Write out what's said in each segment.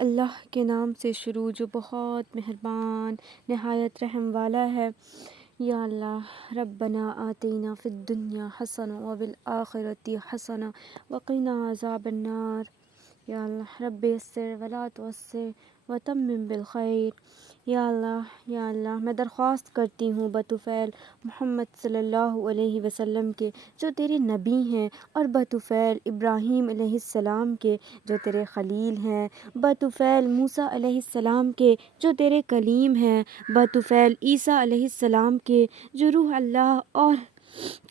اللہ کے نام سے شروع جو بہت مہربان نہایت رحم والا ہے۔ یا اللہ ربنا آتینا فی الدنیا حسنہ وبالآخرۃ حسنہ وقنا عذاب النار۔ یا اللہ رب یسر ولا تعسر وتمم بالخیر۔ یا اللہ میں درخواست کرتی ہوں بطفیل محمد صلی اللہ علیہ وسلم کے جو تیرے نبی ہیں، اور بطفیل ابراہیم علیہ السلام کے جو تیرے خلیل ہیں، بطفیل موسیٰ علیہ السلام کے جو تیرے کلیم ہیں، بطفیل عیسیٰ علیہ السلام کے جو روح اللہ اور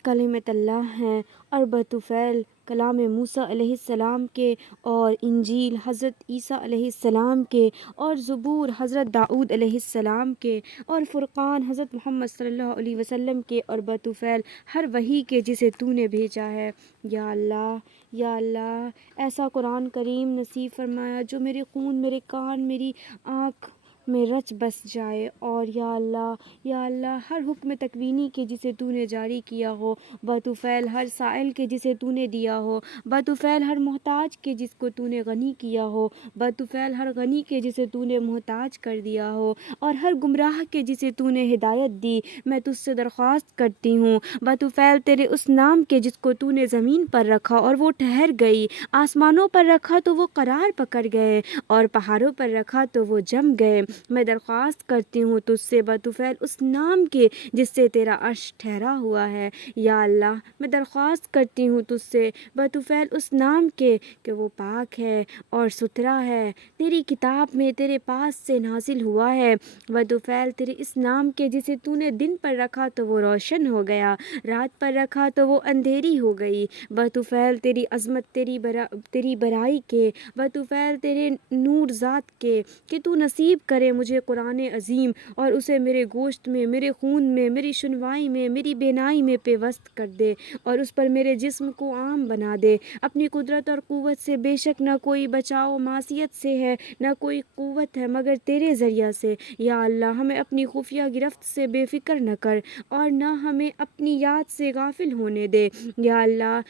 کلمۃ اللہ ہیں، اور بطفیل کلام موسیٰ علیہ السلام کے، اور انجیل حضرت عیسیٰ علیہ السلام کے، اور زبور حضرت داؤد علیہ السلام کے، اور فرقان حضرت محمد صلی اللہ علیہ وسلم کے، اور بطفیل ہر وحی کے جسے تو نے بھیجا ہے۔ یا اللہ ایسا قرآن کریم نصیب فرمایا جو میرے خون، میرے کان، میری آنکھ میں رچ بس جائے، اور یا اللہ ہر حکم تکوینی کے جسے تو نے جاری کیا ہو، بطفیل ہر سائل کے جسے تو نے دیا ہو، بطفیل ہر محتاج کے جس کو تو نے غنی کیا ہو، بطفیل ہر غنی کے جسے تو نے محتاج کر دیا ہو، اور ہر گمراہ کے جسے تو نے ہدایت دی، میں تجھ سے درخواست کرتی ہوں بطفیل تیرے اس نام کے جس کو تو نے زمین پر رکھا اور وہ ٹھہر گئی، آسمانوں پر رکھا تو وہ قرار پکڑ گئے، اور پہاڑوں پر رکھا تو وہ جم گئے، میں درخواست کرتی ہوں تجھ سے بطفیل اس نام کے جس سے تیرا عرش ٹھہرا ہوا ہے۔ یا اللہ میں درخواست کرتی ہوں تجھ سے بطفیل اس نام کے کہ وہ پاک ہے اور ستھرا ہے، تیری کتاب میں تیرے پاس سے نازل ہوا ہے، بطفیل تیرے اس نام کے جسے تو نے دن پر رکھا تو وہ روشن ہو گیا، رات پر رکھا تو وہ اندھیری ہو گئی، بطفیل تیری عظمت، تیری بڑائی کے، بطفیل تیرے نور ذات کے، کہ تو نصیب کرے مجھے قرآن عظیم اور اسے میرے گوشت میں، میرے خون میں، میری شنوائی میں، میری بینائی میں پیوست کر دے، اور اس پر میرے جسم کو عام بنا دے اپنی قدرت اور قوت سے۔ بے شک نہ کوئی بچاؤ معصیت سے ہے، نہ کوئی قوت ہے مگر تیرے ذریعہ سے۔ یا اللہ ہمیں اپنی خفیہ گرفت سے بے فکر نہ کر، اور نہ ہمیں اپنی یاد سے غافل ہونے دے۔ یا اللہ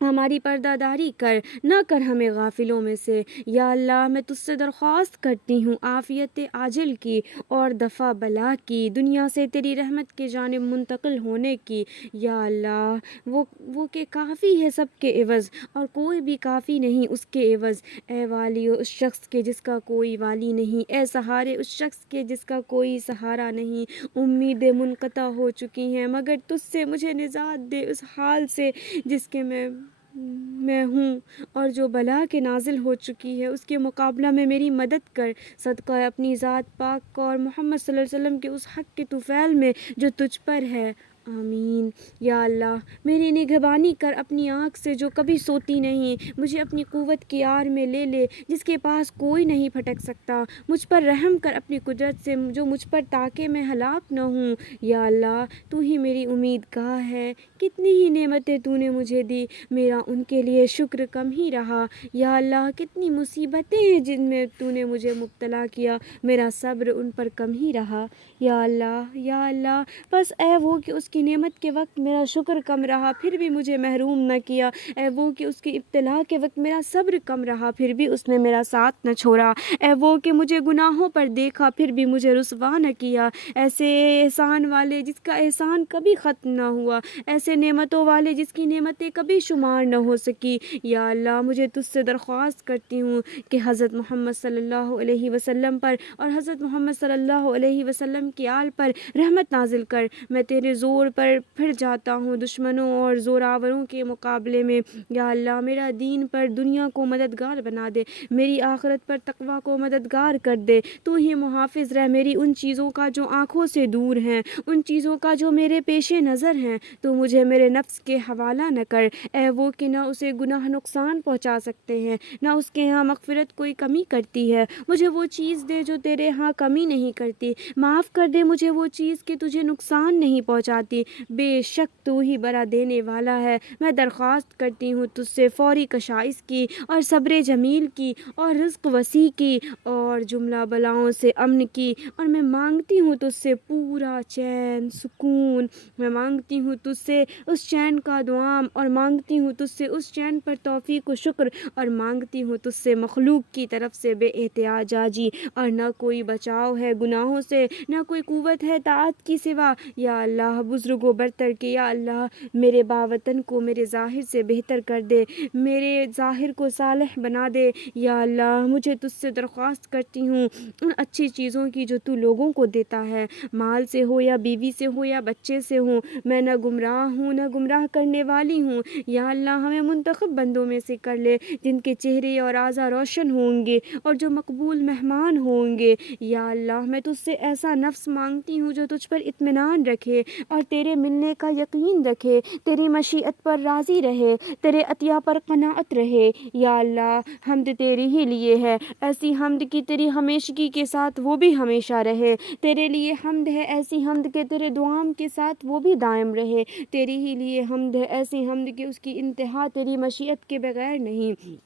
ہماری پردہ داری کر، نہ کر ہمیں غافلوں میں سے۔ یا اللہ میں تجھ سے درخواست کرتی ہوں عافیت عاجل کی اور دفع بلا کی، دنیا سے تیری رحمت کے جانب منتقل ہونے کی۔ یا اللہ وہ کہ کافی ہے سب کے عوض اور کوئی بھی کافی نہیں اس کے عوض، اے والی اس شخص کے جس کا کوئی والی نہیں، اے سہارے اس شخص کے جس کا کوئی سہارا نہیں، امیدیں منقطع ہو چکی ہیں مگر تجھ سے مجھے نجات دے اس حال سے جس کے میں ہوں، اور جو بلا کے نازل ہو چکی ہے اس کے مقابلہ میں میری مدد کر، صدقہ اپنی ذات پاک کا اور محمد صلی اللہ علیہ وسلم کے اس حق کے طفیل میں جو تجھ پر ہے، آمین۔ یا اللہ میری نگہبانی کر اپنی آنکھ سے جو کبھی سوتی نہیں، مجھے اپنی قوت کی آڑ میں لے لے جس کے پاس کوئی نہیں پھٹک سکتا، مجھ پر رحم کر اپنی قدرت سے جو مجھ پر تاکہ میں ہلاک نہ ہوں۔ یا اللہ تو ہی میری امید گاہ ہے، کتنی ہی نعمتیں تو نے مجھے دی، میرا ان کے لیے شکر کم ہی رہا۔ یا اللہ کتنی مصیبتیں ہیں جن میں تو نے مجھے مبتلا کیا، میرا صبر ان پر کم ہی رہا۔ یا اللہ بس اے وہ کہ اس کی نعمت کے وقت میرا شکر کم رہا پھر بھی مجھے محروم نہ کیا، اے وہ کہ اس کی ابتلا کے وقت میرا صبر کم رہا پھر بھی اس نے میرا ساتھ نہ چھوڑا، اے وہ کہ مجھے گناہوں پر دیکھا پھر بھی مجھے رسوا نہ کیا، ایسے احسان والے جس کا احسان کبھی ختم نہ ہوا، ایسے نعمتوں والے جس کی نعمتیں کبھی شمار نہ ہو سکی۔ یا اللہ مجھے تجھ سے درخواست کرتی ہوں کہ حضرت محمد صلی اللہ علیہ وسلم پر اور حضرت محمد صلی اللہ علیہ وسلم کی آل پر رحمت نازل کر۔ میں تیرے زور پر پھر جاتا ہوں دشمنوں اور زوراوروں کے مقابلے میں۔ یا اللہ میرا دین پر دنیا کو مددگار بنا دے، میری آخرت پر تقوی کو مددگار کر دے، تو ہی محافظ رہ میری ان چیزوں کا جو آنکھوں سے دور ہیں، ان چیزوں کا جو میرے پیش نظر ہیں، تو مجھے میرے نفس کے حوالہ نہ کر، اے وہ کہ نہ اسے گناہ نقصان پہنچا سکتے ہیں، نہ اس کے ہاں مغفرت کوئی کمی کرتی ہے، مجھے وہ چیز دے جو تیرے ہاں کمی نہیں کرتی، معاف کر دے مجھے وہ چیز کہ تجھے نقصان نہیں پہنچاتی، آتی، بے شک تو ہی برا دینے والا ہے۔ میں درخواست کرتی ہوں تجھ سے فوری کشائش کی اور صبر جمیل کی اور رزق وسیع کی اور جملہ بلاؤں سے امن کی، اور میں مانگتی ہوں تجھ سے پورا چین سکون، میں مانگتی ہوں تجھ سے اس چین کا دوام، اور مانگتی ہوں تجھ سے اس چین پر توفیق و شکر، اور مانگتی ہوں تجھ سے مخلوق کی طرف سے بے احتیاجی، اور نہ کوئی بچاؤ ہے گناہوں سے، نہ کوئی قوت ہے طاعت کی سوا۔ یا اللہ بزرگ و برتر کے یا اللہ میرے باوطن کو میرے ظاہر سے بہتر کر دے، میرے ظاہر کو صالح بنا دے۔ یا اللہ مجھے تجھ سے درخواست کرتی ہوں ان اچھی چیزوں کی جو تو لوگوں کو دیتا ہے، مال سے ہو یا بیوی سے ہو یا بچے سے ہوں، میں نہ گمراہ ہوں نہ گمراہ کرنے والی ہوں۔ یا اللہ ہمیں منتخب بندوں میں سے کر لے جن کے چہرے اور اعضاء روشن ہوں گے اور جو مقبول مہمان ہوں گے۔ یا اللہ میں تجھ سے ایسا نفس مانگتی ہوں جو تجھ پر اطمینان رکھے اور تیرے ملنے کا یقین رکھے، تیری مشیت پر راضی رہے، تیرے عطیہ پر قناعت رہے۔ یا اللہ حمد تیری ہی لیے ہے، ایسی حمد کی تیری ہمیشگی کے ساتھ وہ بھی ہمیشہ رہے۔ تیرے لیے حمد ہے، ایسی حمد کے تیرے دوام کے ساتھ وہ بھی دائم رہے۔ تیری ہی لیے حمد ہے، ایسی حمد کہ اس کی انتہا تیری مشیت کے بغیر نہیں۔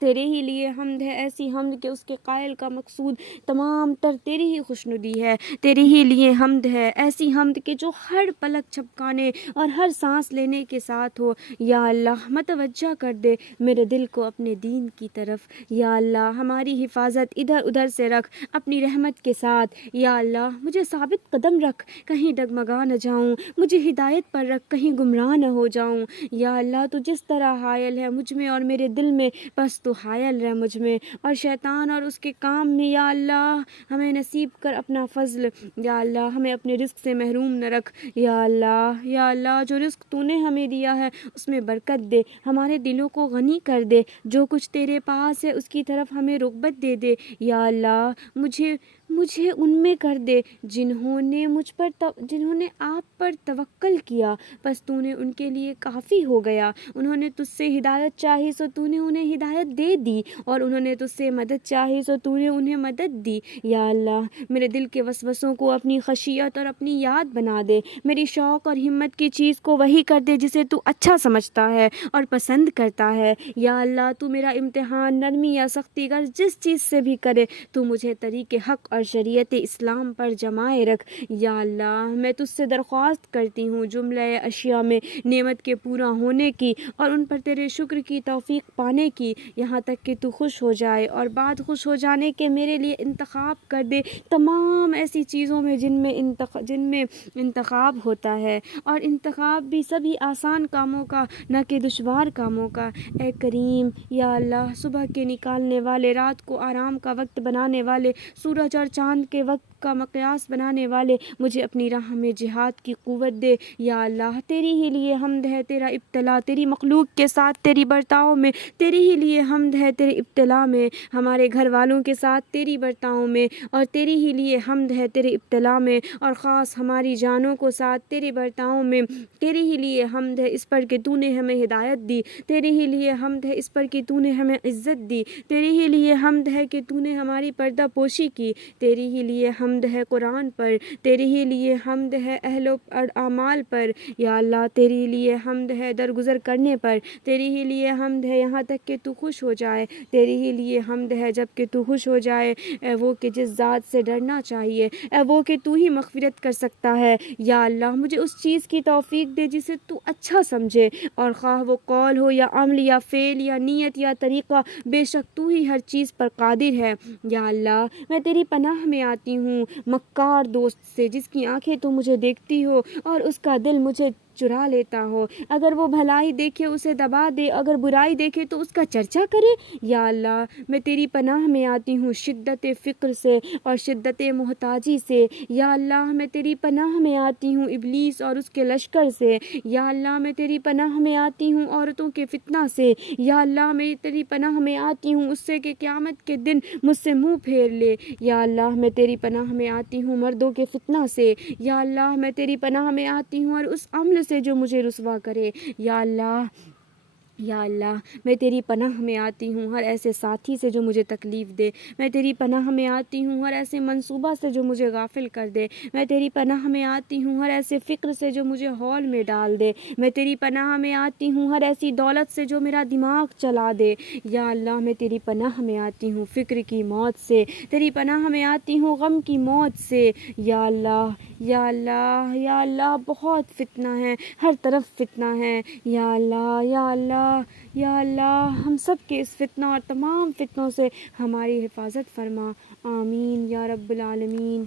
تیرے ہی لیے حمد ہے، ایسی حمد کہ اس کے قائل کا مقصود تمام تر تیری ہی خوشنودی ہے۔ تیری ہی لیے حمد ہے، ایسی حمد کہ جو ہر پلک جھپکانے اور ہر سانس لینے کے ساتھ ہو۔ یا اللہ متوجہ کر دے میرے دل کو اپنے دین کی طرف۔ یا اللہ ہماری حفاظت ادھر ادھر سے رکھ اپنی رحمت کے ساتھ۔ یا اللہ مجھے ثابت قدم رکھ، کہیں ڈگمگا نہ جاؤں، مجھے ہدایت پر رکھ، کہیں گمراہ نہ ہو جاؤں۔ یا اللہ تو جس طرح حائل ہے مجھ میں اور میرے دل میں، بس تو حائل رہ مجھ میں اور شیطان اور اس کے کام میں۔ یا اللہ ہمیں نصیب کر اپنا فضل۔ یا اللہ ہمیں اپنے رزق سے محروم نہ رکھ۔ یا اللہ جو رزق تو نے ہمیں دیا ہے اس میں برکت دے، ہمارے دلوں کو غنی کر دے، جو کچھ تیرے پاس ہے اس کی طرف ہمیں رغبت دے دے۔ یا اللہ مجھے ان میں کر دے جنہوں نے آپ پر توکل کیا، بس تو نے ان کے لیے کافی ہو گیا۔ انہوں نے تجھ سے ہدایت چاہی سو تو نے انہیں ہدایت دے دی، اور انہوں نے تجھ سے مدد چاہی سو تو نے انہیں مدد دی۔ یا اللہ میرے دل کے وسوسوں کو اپنی خشیت اور اپنی یاد بنا دے، میری شوق اور ہمت کی چیز کو وہی کر دے جسے تو اچھا سمجھتا ہے اور پسند کرتا ہے۔ یا اللہ تو میرا امتحان نرمی یا سختی گر جس چیز سے بھی کرے، تو مجھے طریق حق اور شریعت اسلام پر جمائے رکھ۔ یا اللہ میں تجھ سے درخواست کرتی ہوں جملہ اشیاء میں نعمت کے پورا ہونے کی اور ان پر تیرے شکر کی توفیق پانے کی، یہاں تک کہ تو خوش ہو جائے، اور بعد خوش ہو جانے کے میرے لیے انتخاب کر دے تمام ایسی چیزوں میں جن میں انتخاب ہوتا ہے، اور انتخاب بھی سبھی آسان کاموں کا نہ کہ دشوار کاموں کا۔ اے کریم یا اللہ صبح کے نکالنے والے، رات کو آرام کا وقت بنانے والے، سورج اور چاند کے وقت کا مقیاس بنانے والے، مجھے اپنی راہ میں جہاد کی قوت دے۔ یا اللہ تیری ہی لیے حمد ہے، تیرا ابتلا تیری مخلوق کے ساتھ تیری برتاؤ میں، تیری ہی لیے حمد ہے تیرے ابتلا میں، ہمارے گھر والوں کے ساتھ تیری برتاؤ میں، اور تیری ہی لیے حمد ہے تیرے ابتلا میں، اور خاص ہماری جانوں کو ساتھ تیری برتاؤ میں۔ تیری ہی لیے حمد ہے اس پر کہ تو نے ہمیں ہدایت دی، تیری ہی لیے حمد ہے اس پر کہ تو نے ہمیں عزت دی، تیری ہی لیے حمد ہے کہ تو نے ہماری پردہ پوشی کی، تیری ہی لیے حمد ہے قرآن پر، تیری ہی لیے حمد ہے اہل و اعمال پر۔ یا اللہ تیری لیے حمد ہے درگزر کرنے پر، تیری ہی لیے حمد ہے یہاں تک کہ تو خوش ہو جائے، تیری ہی لیے حمد ہے جب کہ تو خوش ہو جائے۔ اے وہ کہ جس ذات سے ڈرنا چاہیے، اے وہ کہ تو ہی مغفرت کر سکتا ہے۔ یا اللہ مجھے اس چیز کی توفیق دے جسے تو اچھا سمجھے، اور خواہ وہ قول ہو یا عمل یا فعل یا نیت یا طریقہ، بے شک تو ہی ہر چیز پر قادر ہے۔ یا اللہ میں تیری پناہ میں آتی ہوں مکار دوست سے، جس کی آنکھیں تو مجھے دیکھتی ہو اور اس کا دل مجھے چرا لیتا ہو، اگر وہ بھلائی دیکھے اسے دبا دے، اگر برائی دیکھے تو اس کا چرچا کرے۔ یا اللہ میں تیری پناہ میں آتی ہوں شدت فقر سے اور شدت محتاجی سے۔ یا اللہ میں تیری پناہ میں آتی ہوں ابلیس اور اس کے لشکر سے۔ یا اللہ میں تیری پناہ میں آتی ہوں عورتوں کے فتنہ سے۔ یا اللہ میں تیری پناہ میں آتی ہوں اس سے کہ قیامت کے دن مجھ سے منہ پھیر لے۔ یا اللہ میں تیری پناہ میں آتی ہوں مردوں کے فتنہ سے۔ یا اللہ میں تیری پناہ میں آتی ہوں اور اس عمل سے جو مجھے رسوا کرے۔ یا اللہ یا اللہ میں تیری پناہ میں آتی ہوں ہر ایسے ساتھی سے جو مجھے تکلیف دے، میں تیری پناہ میں آتی ہوں ہر ایسے منصوبہ سے جو مجھے غافل کر دے، میں تیری پناہ میں آتی ہوں ہر ایسے فکر سے جو مجھے ہول میں ڈال دے، میں تیری پناہ میں آتی ہوں ہر ایسی دولت سے جو میرا دماغ چلا دے۔ یا اللہ میں تیری پناہ میں آتی ہوں فکر کی موت سے، تیری پناہ میں آتی ہوں غم کی موت سے۔ یا اللہ یا اللہ یا اللہ بہت فتنہ ہے، ہر طرف فتنہ ہے۔ یا اللہ یا اللہ یا اللہ ہم سب کے اس فتنہ اور تمام فتنوں سے ہماری حفاظت فرما، آمین یا رب العالمین۔